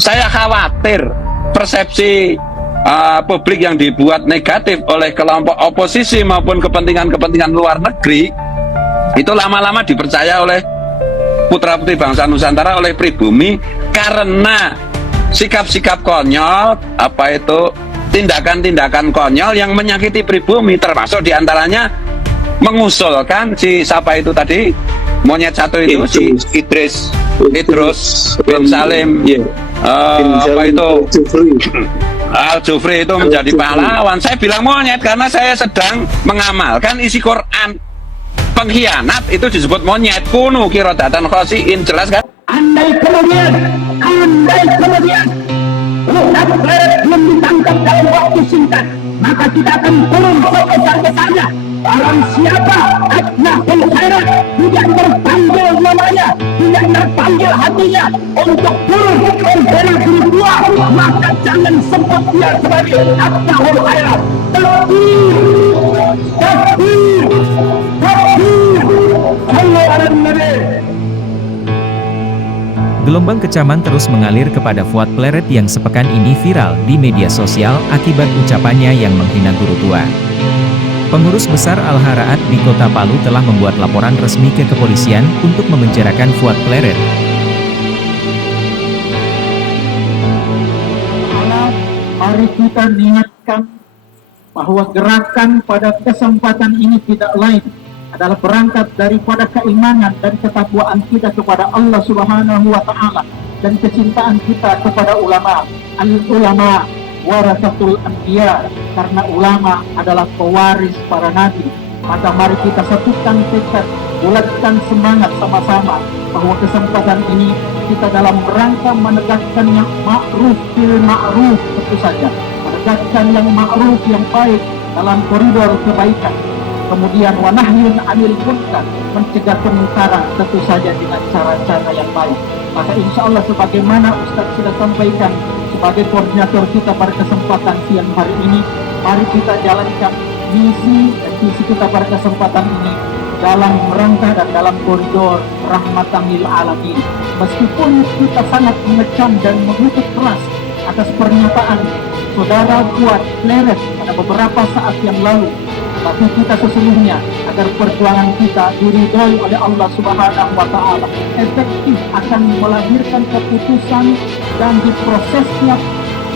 Saya khawatir persepsi publik yang dibuat negatif oleh kelompok oposisi maupun kepentingan-kepentingan luar negeri itu lama-lama dipercaya oleh putra-putri bangsa Nusantara, oleh pribumi, karena sikap-sikap konyol, tindakan-tindakan konyol yang menyakiti pribumi, termasuk diantaranya mengusulkan si siapa itu tadi, monyet satu itu, si Idris bin Salim, Al-Jufri itu menjadi pahlawan. Saya bilang monyet karena saya sedang mengamalkan isi Quran. Pengkhianat itu disebut monyet. Kunu kirodatan khosiin, jelas kan? Andai kemudian Ustaz Pleret belum ditangkap dalam waktu singkat, maka kita akan turun sebesar-besarnya. Barang siapa Abnahul Khairat tidak terpanggil namanya, tidak terpanggil hatinya untuk turun membela diri dua, maka jangan sebut dia sebagai Abnahul Khairat. Takbir, takbir, takbir. Sallu ala Nabi. Gelombang kecaman terus mengalir kepada Fuad Pleret yang sepekan ini viral di media sosial akibat ucapannya yang menghina guru tua. Pengurus besar Al-Haraat di Kota Palu telah membuat laporan resmi ke kepolisian untuk memenjarakan Fuad Pleret. Mari kita niatkan bahwa gerakan pada kesempatan ini tidak lain adalah berangkat daripada keimanan dan ketakwaan kita kepada Allah Subhanahu wa Ta'ala dan kecintaan kita kepada ulama. Al-ulama warasatul anbiya, karena ulama adalah pewaris para nabi. Maka mari kita satukan tekad, bulatkan semangat sama-sama bahwa kesempatan ini kita dalam rangka menegakkan yang ma'ruf bil ma'ruf, tentu saja menegakkan yang ma'ruf yang baik dalam koridor kebaikan. Kemudian wanahyun 'anil munkar, mencegah kemungkaran tentu saja dengan cara-cara yang baik. Maka insya Allah sebagaimana Ustaz sudah sampaikan sebagai koordinator kita pada kesempatan siang hari ini, mari kita jalankan misi dan visi kita pada kesempatan ini dalam rangka dan dalam koridor rahmatan lil alamin. Meskipun kita sangat mengecam dan mengutuk keras atas pernyataan saudara Fuad Pleret pada beberapa saat yang lalu, tapi kita sesungguhnya agar perjuangan kita diridhoi oleh Allah Subhanahu wa Ta'ala efektif akan melahirkan keputusan dan diprosesnya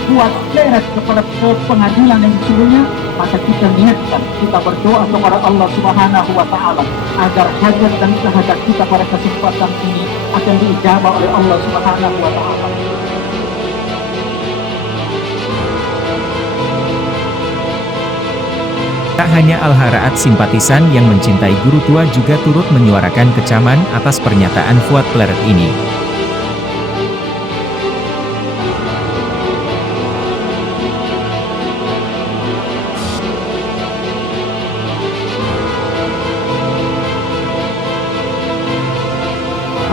Fuad Pleret kepada pengadilan yang sesungguhnya, maka kita niatkan, kita berdoa kepada Allah Subhanahu wa Ta'ala agar hajat dan syahadat kita pada kesempatan ini akan diijabah oleh Allah Subhanahu wa Ta'ala. Tak hanya Al-Haraat simpatisan yang mencintai guru tua juga turut menyuarakan kecaman atas pernyataan Fuad Pleret ini.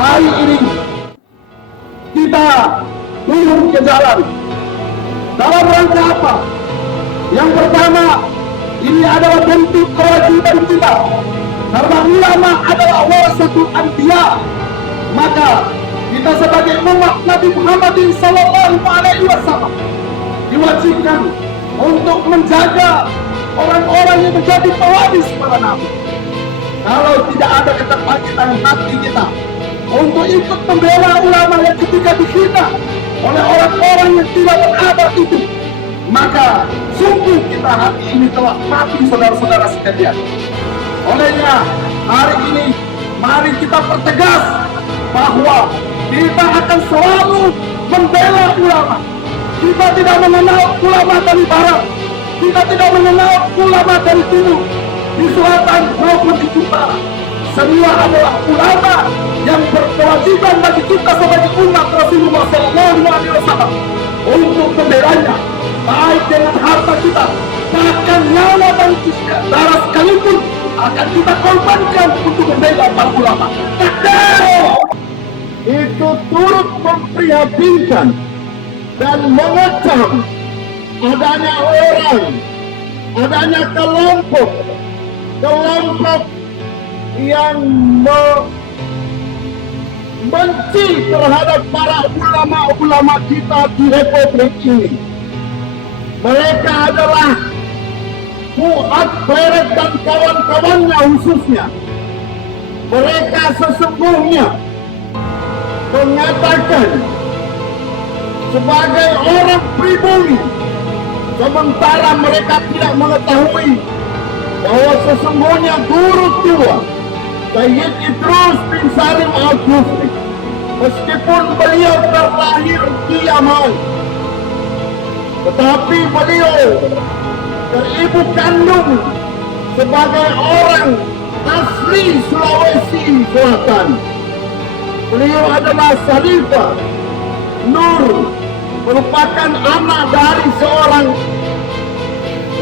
Hari ini kita turun ke jalan dalam rangka apa? Yang pertama, ini adalah bentuk kewajiban kita karena ulama adalah warasatul anbiya. Maka kita sebagai umat Nabi Muhammad sallallahu alaihi wasallam diwajibkan untuk menjaga orang-orang yang menjadi pewaris para nabi. Kalau tidak ada keterpakitan hati kita untuk ikut membela ulama yang ketika dihina oleh orang-orang yang tidak beradab itu, maka sungguh kita hari ini telah mati, saudara-saudara sekalian. Olehnya hari ini mari kita pertegas bahwa kita akan selalu membela ulama. Kita tidak mengenal ulama dari barat, kita tidak mengenal ulama dari timur, di selatan maupun di utara. Semua adalah ulama yang berkewajiban bagi kita sebagai umat Rasulullah SAW untuk membelanya, baik dengan harta kita, bahkan nyawa dan darah sekalipun akan kita korbankan untuk membela para ulama. Itu turut memprihatinkan dan mengecam adanya orang, adanya kelompok yang benci terhadap para ulama-ulama kita di Republik ini. Mereka adalah Fuad Pleret dan kawan-kawannya khususnya. Mereka sesungguhnya mengatakan sebagai orang pribumi, sementara mereka tidak mengetahui bahwa sesungguhnya guru tua Sayyid Idrus bin Salim Al-Jufri, meskipun beliau terlahir di Yaman, tetapi beliau beribu kandung sebagai orang asli Sulawesi Selatan. Beliau adalah Salifah Nur, merupakan anak dari seorang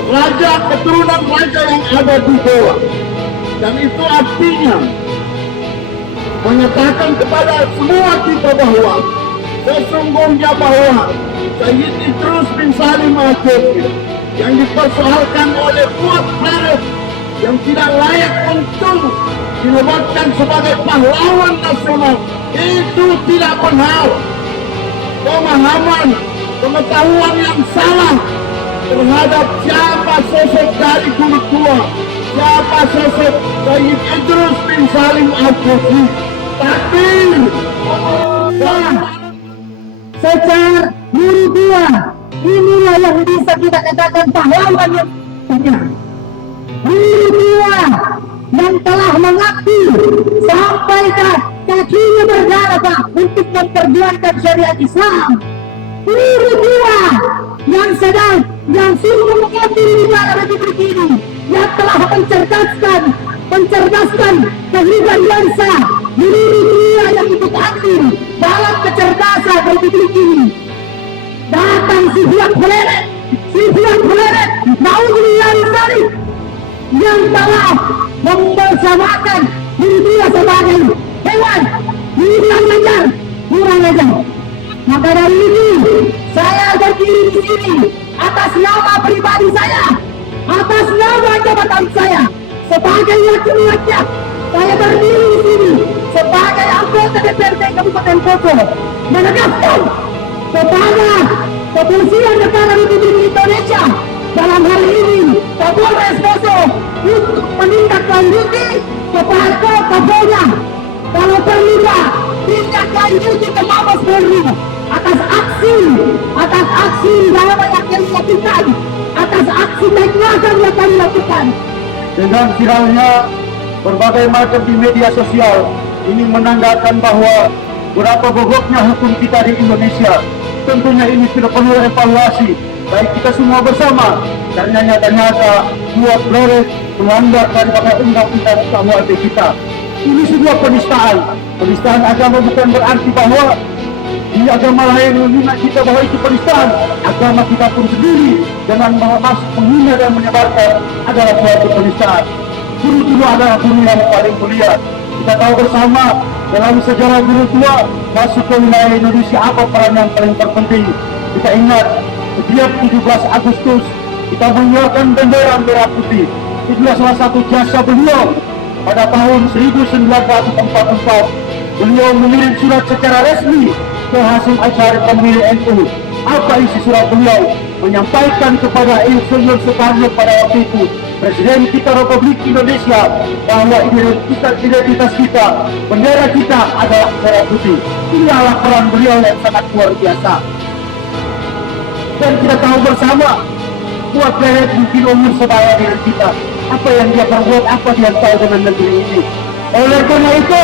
raja, keturunan raja yang ada di Goa. Dan itu artinya menyatakan kepada semua kita bahwa sesungguhnya bahwa Sayyid Idrus bin Salim Al-Jufri yang dipersoalkan oleh Fuad Pleret yang tidak layak untuk dinobatkan sebagai pahlawan nasional, itu tidak benar. Pemahaman, pengetahuan yang salah terhadap siapa sosok dari guru tua, siapa sosok Sayyid Idrus bin Salim Al-Jufri. Tapi Secara guru tua, inilah yang bisa kita katakan pahlawan yang punya. Guru tua yang telah mengabdi sampai kakinya berdarah Pak untuk memperjuangkan syariat Islam. Guru tua yang sungguh mengabdi di negara Republik ini, yang telah mencerdaskan kehidupan bangsa. Guru tua yang ikut andil dalam kecerdasan Republik ini. Datang si Fuad Pleret, naudzubillah dari yang telah membersamakan diri dia sebagai hewan, kurang ajar. Maka dari itu saya berdiri di sini atas nama pribadi saya, atas nama jabatan saya sebagai wakil rakyat. Saya berdiri di sini sebagai anggota DPRD Kabupaten Poso menegaskan kepada Kepolisian Negara Republik Indonesia, dalam hal ini Kapolres Poso, untuk menindaklanjuti kepada Kapolda, kalau perlu tindak lanjuti ke Mabes Polri atas aksi dalam yang dilakukan, atas aksi kekerasan yang kami lakukan. dengan viralnya berbagai macam di media sosial ini menandakan bahwa berapa boboknya hukum kita di Indonesia. Tentunya ini tidak perlu evaluasi baik kita semua bersama, karena nyata-nyata Fuad Pleret melanggar daripada undang-undang KUHP kita. Ini sebuah penistaan agama, bukan berarti bahwa di agama lain menghina kita bahwa itu penistaan. Agama kita pun sendiri dengan masuk menghina dan menyebarkan adalah suatu penistaan. Guru tua adalah guru yang paling mulia. Kita tahu bersama dalam sejarah guru tua masuk ke wilayah Indonesia apa peran yang paling terpenting. Kita ingat setiap 17 Agustus kita mengibarkan bendera merah putih. Itulah salah satu jasa beliau. Pada tahun 1944 beliau mengirim surat secara resmi ke Hasyim Asy'ari pemilih NU. Apa isi surat beliau? Menyampaikan kepada Insinyur Soekarno pada waktu itu, Presiden kita Republik Indonesia, bahwa identitas kita, bendera kita adalah merah putih. Inilah peran beliau yang sangat luar biasa. Dan kita tahu bersama, Fuad Pleret mungkin umur sebaya dengan kita. Apa yang dia perbuat, apa dia tahu dengan negeri ini. Oleh karena itu,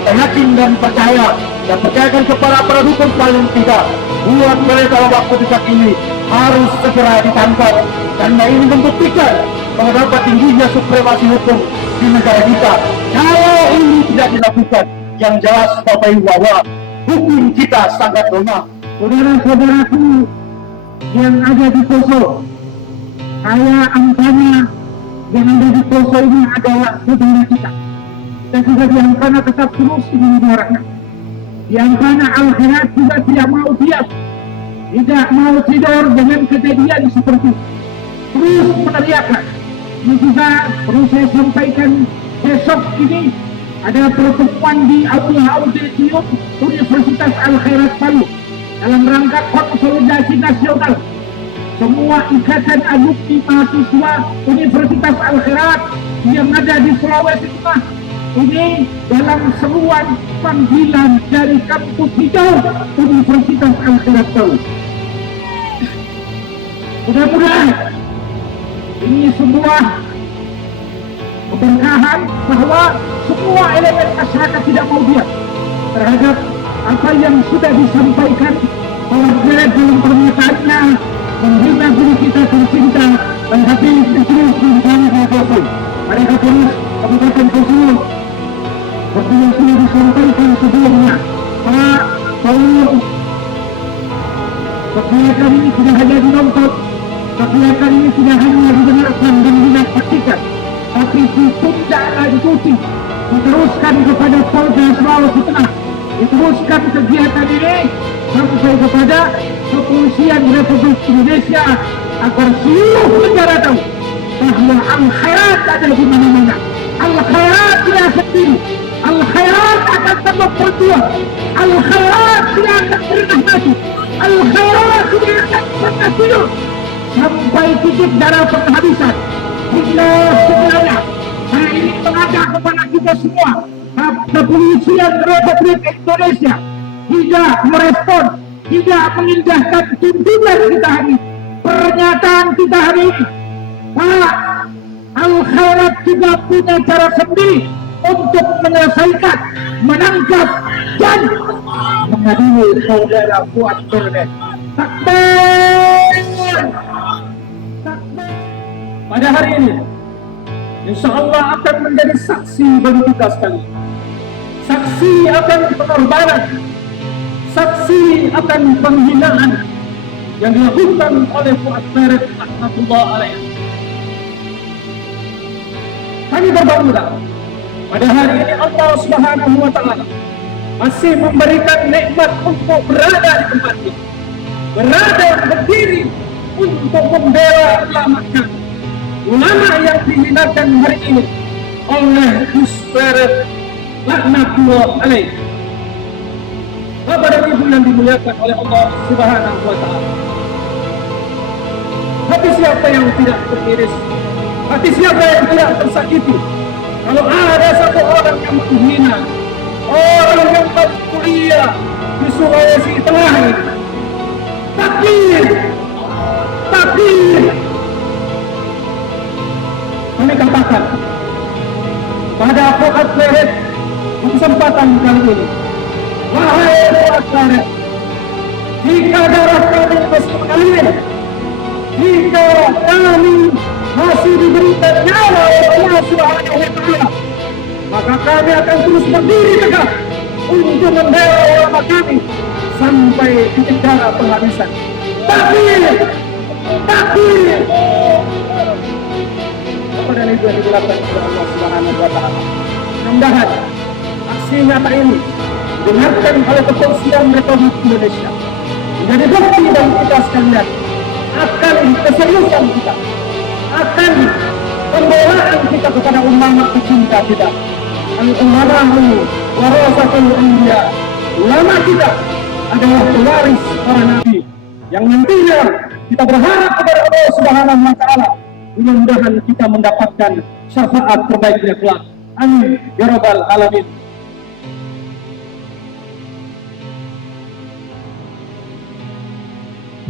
kita yakin dan percayakan kepada pendukung paling tidak, Fuad Pleret dalam waktu dekat ini harus segera ditangkap, karena ini membuktikan bahwa dapat tingginya supremasi hukum di negara kita. Kalau ini tidak dilakukan, yang jelas Bapak Ibu bahwa hukum kita sangat lemah. Saudara-saudaraku yang ada di Poso, saya angkanya yang ada di Poso ini adalah saudara kita, dan juga di angkana tetap terus menyuarakan. Di angkana Al-Hayat juga tidak mau diam, tidak mau tidur dengan kejadian seperti itu, terus meneriakan. Ini juga perlu saya sampaikan, besok ini ada pertemuan di Aula Auditorium Universitas Al-Khairat Palu dalam rangka konsolidasi nasional. Semua ikatan alumni mahasiswa Universitas Al-Khairat yang ada di Sulawesi Tengah ini dalam seruan panggilan dari kampus hijau Universitas Al-Khairat Palu. Mudah-mudahan ini sebuah keberkahan bahwa semua elemen masyarakat tidak mau diam terhadap apa yang sudah disampaikan oleh Pleret dalam pernyataannya menghina guru kita tercinta dan Habib Idrus bin Hamid Al-Ghazali. Pada Kapolres Kabupaten Kusumo seperti yang sudah disampaikan sebelumnya, Pak Paul kegiatan ini tidak hanya dinonton, kegiatan ini tidak hanya didengarkan dan disaksikan, tapi ditindaklanjuti, diteruskan kepada Polda Sulawesi Tengah, diteruskan kegiatan ini sampai kepada Kepolisian Republik Indonesia agar seluruh negara tahu bahwa Al-Khairat ada di mana-mana. Al-Khairat tidak sendiri, Al-Khairat akan tetap berjuang, Al-Khairat tidak akan pernah mati, Al-Khairat tidak akan pernah tidur sampai titik darah penghabisan. Hingga sebenarnya saya ingin mengajak kepada kita semua, Kepolisian Republik Indonesia tidak merespon, tidak mengindahkan tuntutan kita hari ini, pernyataan kita hari ini. Pak, Al-Khairat juga punya cara sendiri untuk menyelesaikan, menangkap dan mengadili saudara Fuad Pleret. Takbir! Takbir! Pada hari ini, insya Allah akan menjadi saksi bagi kita sekali. Saksi akan pengorbanan, saksi akan penghinaan yang dilakukan oleh Fuad Pleret rahmatullah alaihi. Kami berbangga pada hari ini Allah Subhanahu wa Ta'ala masih memberikan nikmat untuk berada di tempat ini, berada berdiri untuk membela ulama kami, ulama yang dihinakan hari ini oleh Gus Pleret laknatullah alaih. Bapak dan Ibu yang dimuliakan oleh Allah Subhanahu wa Ta'ala, hati siapa yang tidak teriris, hati siapa yang tidak tersakiti kalau ada satu orang yang menghina orang yang baru kuliah di Sulawesi Tengah ini? Takbir! Takbir! Kami katakan pada Fuad Pleret di kesempatan kali ini, wahai Fuad Pleret, jika darah kami masih mengalir, jika kami masih diberikan nyawa oleh Allah Subhanahu wa Ta'ala, maka kami akan terus berdiri tegak untuk membela ulama kami sampai titik darah penghabisan. Takbir! Takbir! Bapak dan Ibu yang dimuliakan oleh Allah Subhanahu wa Ta'ala, mudah-mudahan aksi nyata ini didengarkan oleh Kepolisian Republik Indonesia menjadi bukti bagi kita sekalian akan keseriusan kita, akan pembelaan kita kepada ulama tercinta kita. Al-umara'u warasatul anbiya, ulama kita adalah pewaris para nabi yang nantinya kita berharap kepada Allah Subhanahu wa Ta'ala, mudah-mudahan kita mendapatkan syafaat terbaiknya kelak. Amin ya rabbal alamin.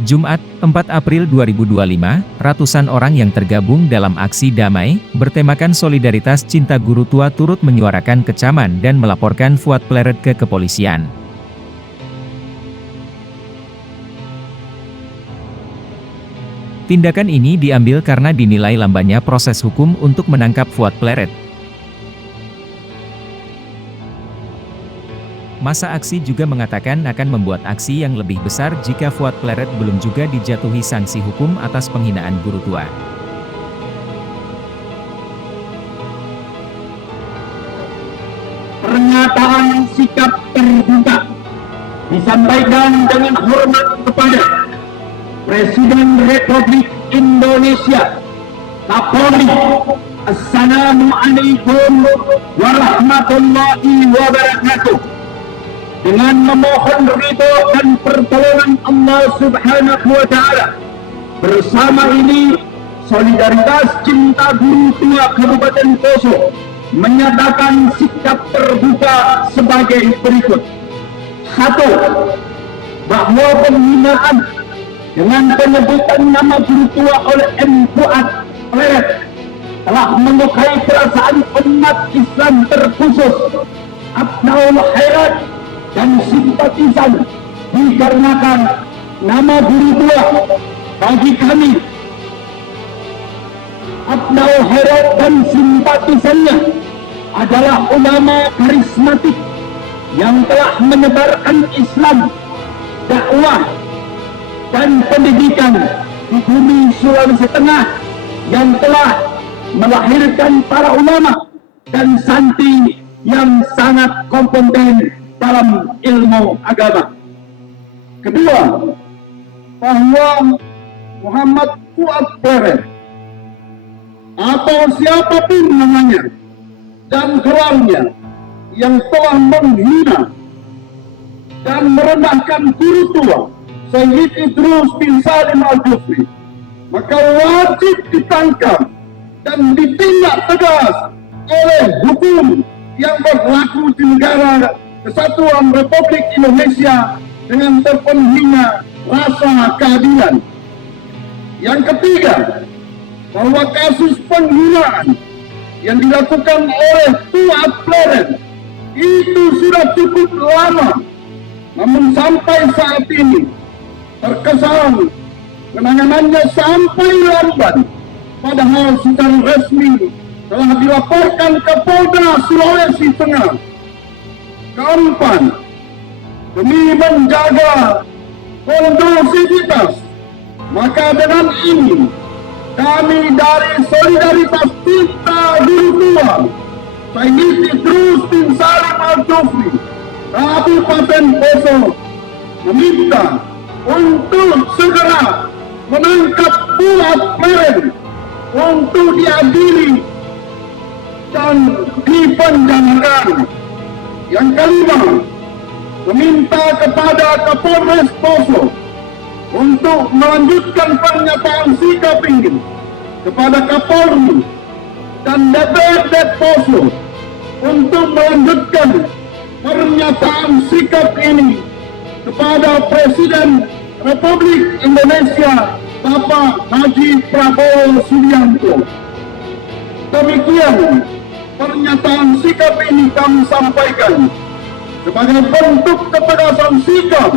Jumat, 4 April 2025, ratusan orang yang tergabung dalam aksi damai, bertemakan solidaritas cinta guru tua turut menyuarakan kecaman dan melaporkan Fuad Pleret ke kepolisian. Tindakan ini diambil karena dinilai lambannya proses hukum untuk menangkap Fuad Pleret. Masa aksi juga mengatakan akan membuat aksi yang lebih besar jika Fuad Pleret belum juga dijatuhi sanksi hukum atas penghinaan guru tua. Pernyataan sikap terbuka disampaikan dengan hormat kepada Presiden Republik Indonesia, Kapolri Assalamualaikum warahmatullahi wabarakatuh. Dengan memohon ridho dan pertolongan Allah Subhanahu wa Ta'ala, bersama ini Solidaritas Cinta Guru Tua Kabupaten Poso menyatakan sikap terbuka sebagai berikut. 1. Bahwa penghinaan dengan penyebutan nama guru tua oleh M. Fuad Pleret telah melukai perasaan umat Islam terkhusus Abnaul Khairat dan simpatisan, dikarenakan nama guru tua bagi kami Abnaul Khairat dan simpatisannya adalah ulama karismatik yang telah menyebarkan Islam, dakwah dan pendidikan di bumi Sulawesi Tengah, yang telah melahirkan para ulama dan santri yang sangat kompeten dalam ilmu agama. Kedua, bahwa Muhammad Fuad Pleret atau siapapun namanya dan gelarnya yang telah menghina dan merendahkan guru tua Sayyid Idrus bin Salim Al-Jufri, maka wajib ditangkap dan ditindak tegas oleh hukum yang berlaku di negara Kesatuan Republik Indonesia dengan terpenuhinya rasa keadilan. Yang ketiga, bahwa kasus penghinaan yang dilakukan oleh Fuad Pleret itu sudah cukup lama, namun sampai saat ini terkesan penanganannya sampai lambat, padahal secara resmi telah dilaporkan ke Polda Sulawesi Tengah. Keempat, demi menjaga kondusivitas, maka dengan ini kami dari Solidaritas Cinta Guru Tua Sayyid Idrus bin Salim Al-Jufri Kabupaten Poso meminta untuk segera menangkap Fuad Pleret untuk diadili dan dipenjarakan. Yang kelima, meminta kepada Kapolres Poso untuk melanjutkan pernyataan sikap ini kepada Kapolri dan DPRD Poso untuk melanjutkan pernyataan sikap ini kepada Presiden Republik Indonesia Bapak Haji Prabowo Subianto. Demikian pernyataan sikap ini kami sampaikan sebagai bentuk ketegasan sikap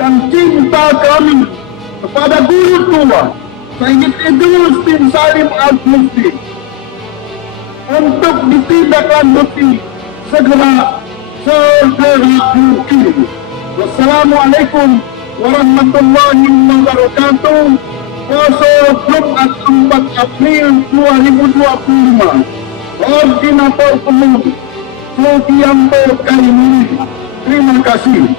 dan cinta kami kepada guru tua Sayyid Idrus bin Salim Al-Jufri untuk ditindaklanjuti segera mungkin. Wassalamualaikum warahmatullahi wabarakatuh. Poso, Jumat 4 April 2025. Koordinator Umum Sugianto Karimuri. Terima kasih.